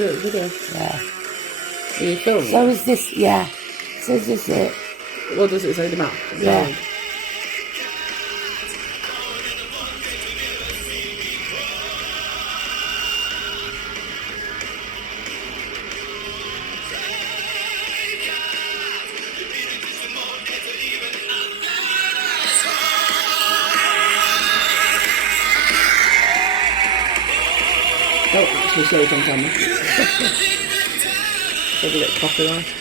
through the video. Yeah. Are you filming? So is this, yeah. So is this it? What does it say, Dimash? Yeah. Don't actually show it on camera. Maybe get copyright.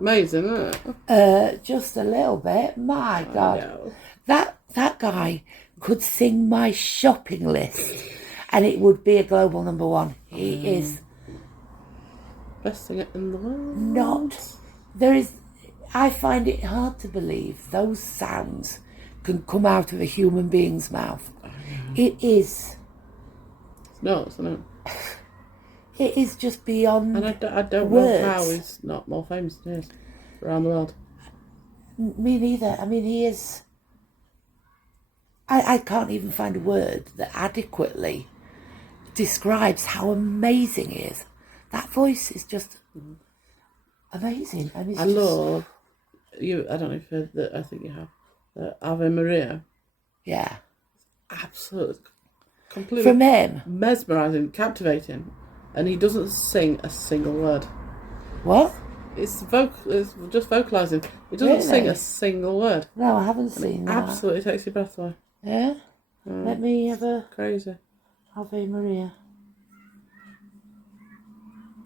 Amazing, isn't it? Just a little bit. My God. That guy could sing my shopping list and it would be a global #1. He is Best singer in the world. I find it hard to believe those sounds can come out of a human being's mouth. It is. It's nuts, isn't it? It is just beyond. And I don't words. know how he's not more famous than he is around the world. Me neither. I mean, he is. I can't even find a word that adequately describes how amazing he is. That voice is just amazing. And I love you. I don't know if you've heard that. I think you have. Ave Maria. Yeah. Absolutely, completely From him. mesmerising, captivating, and he doesn't sing a single word. What? It's just vocalising. He doesn't sing a single word. No, I haven't seen that. Absolutely takes your breath away. Yeah? Let me have a Crazy. Ave Maria.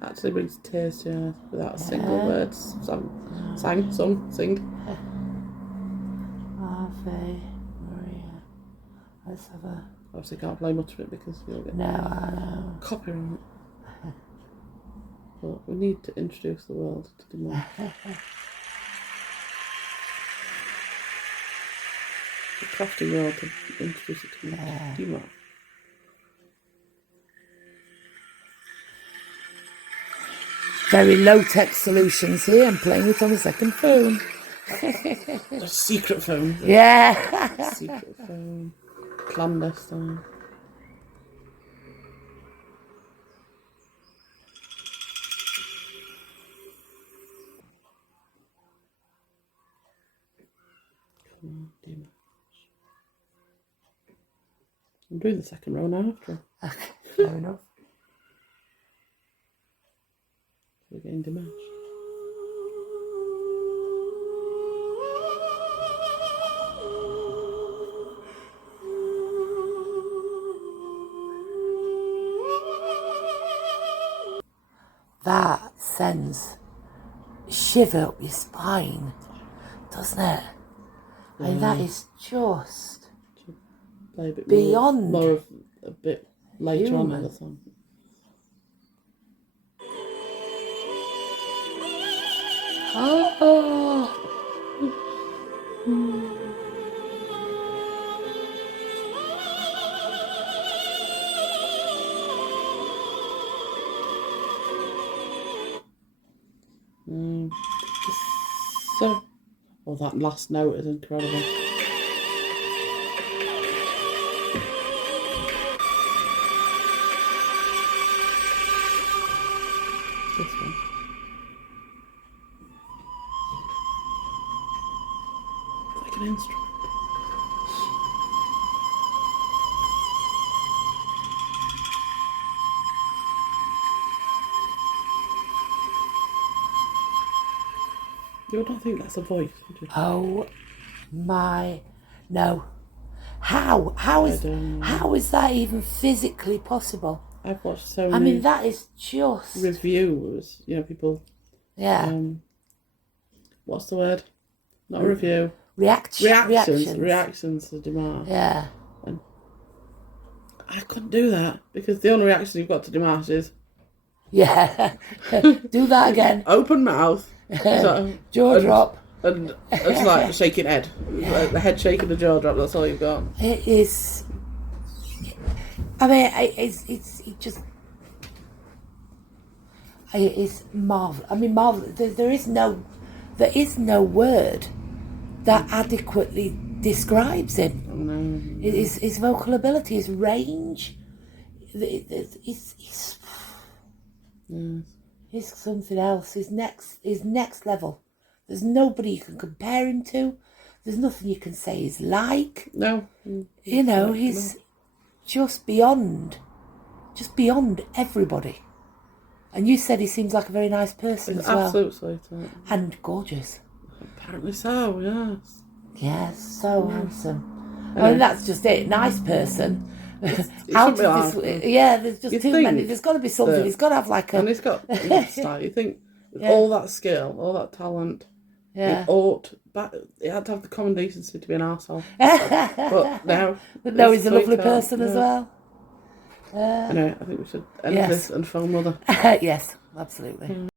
Actually brings tears to your eyes without a single word. Sing. Ave Maria. Let's have a... Obviously can't play much of it because you'll get No, I know. copyright. But we need to introduce the world to Dimash. The crafting world to introduce it to Dimash. Very low-tech solutions here. I'm playing it on the second phone. A secret phone. Yeah. Secret phone. Clandestine. I'm doing the second row now after. Okay, fair enough. We're getting Dimash. That sends a shiver up your spine, doesn't it? I mean, that is just Play a bit beyond more of a bit later on in the song. Oh. So, that last note is incredible. This one. It's like an instrument. You don't think that's a voice, would you? Oh my, no. How is that even physically possible? I've watched so many. I mean, that is just reviews. You know, people. Yeah. What's the word? Not a review. Reactions to Dimash. Yeah. And I couldn't do that because the only reaction you've got to Dimash is. Yeah. Do that again. Open mouth. Jaw drop. and it's like shaking head, the head shaking, the jaw drop. That's all you've got. It is. I mean, it just. It is marvelous. I mean, marvelous. There is no word that adequately describes him. No. His vocal ability, his range. He's something else. His next level. There's nobody you can compare him to. There's nothing you can say he's like. No. You know, he's just beyond everybody. And you said he seems like a very nice person as well. Absolute sweetheart. And gorgeous. Apparently so, yes. Yes, so handsome. I mean, that's just it. Nice person. Out of this, yeah, there's just too many. There's got to be something. He's got to have like a... And he's got style. You think, with all that skill, all that talent, he had to have the common decency to be an arsehole. But now... No, he's a lovely person as well. Anyway, I think we should end this and film mother. Yes, absolutely.